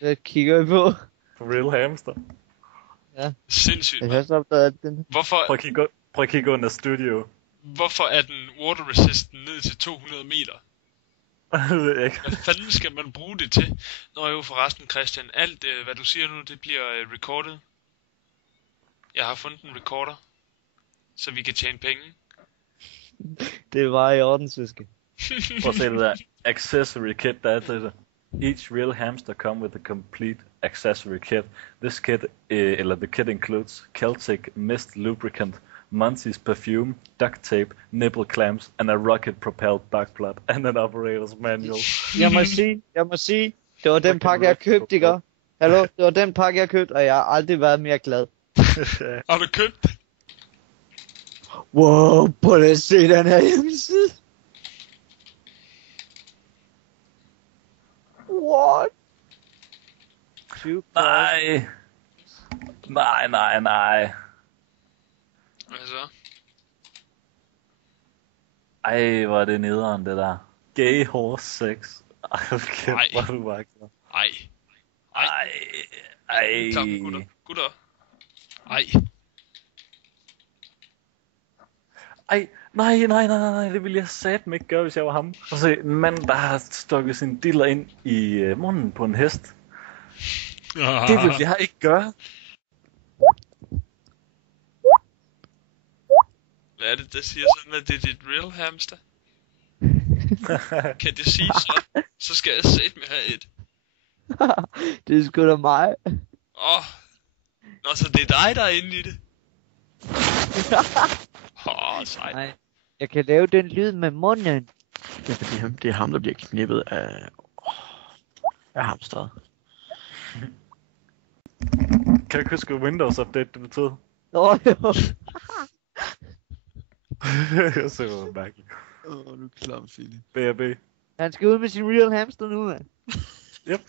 Det kigger vi på. Real hamster. Ja. Sindssygt, Jeg mand. har så opdaget den. Prøv at kigge under studio. Hvorfor er den water resistant ned til 200 meter? Det ved jeg ikke. Hvad fanden skal man bruge det til? Nå jo, forresten, Christian. Alt, hvad du siger nu, det bliver recorded. Jeg har fundet en recorder, så vi kan tjene penge. Det var i orden, søske. Prøv at se det der. Accessory kit, der er det. Each real hamster come with a complete accessory kit. This kit, the kit includes Celtic mist lubricant, Monty's perfume, duct tape, nipple clamps, and a rocket-propelled backplot, and an operator's manual. Jeg må sige, det var den pakke, jeg købte, ikke? Hallo, det var den pakke, jeg købte, og jeg har aldrig været mere glad. Har du købt det? Wow, prøv at se den her hjemmeside. What? Nej. Hvad så? Ej, hvor er det nederen, det der. Gay horse sex. Ej, kæft, Ej. hvor er du vagter. Ej. Ej. Gutter. Ej. Ej, nej, det ville jeg satme ikke gøre, hvis jeg var ham. Og se, en mand, der har stukket sin diller ind i munden på en hest. Det vil jeg ikke gøre. Hvad er det, der siger sådan, at det er dit real hamster? Kan det sige så? Så skal jeg sætte med have et. Det er sgu da mig. Nå, så det er dig, der er inde i det? Sejt. Nej, jeg kan lave den lyd med munden. Ja, fordi det er ham, der bliver knippet af hamsteret. Kan du huske Windows Update, det betød? Nå jo. Jeg ser, hvor mærkeligt. Du er klam, Philip. B&B. Han skal ud med sin real hamster nu, mand. Yep.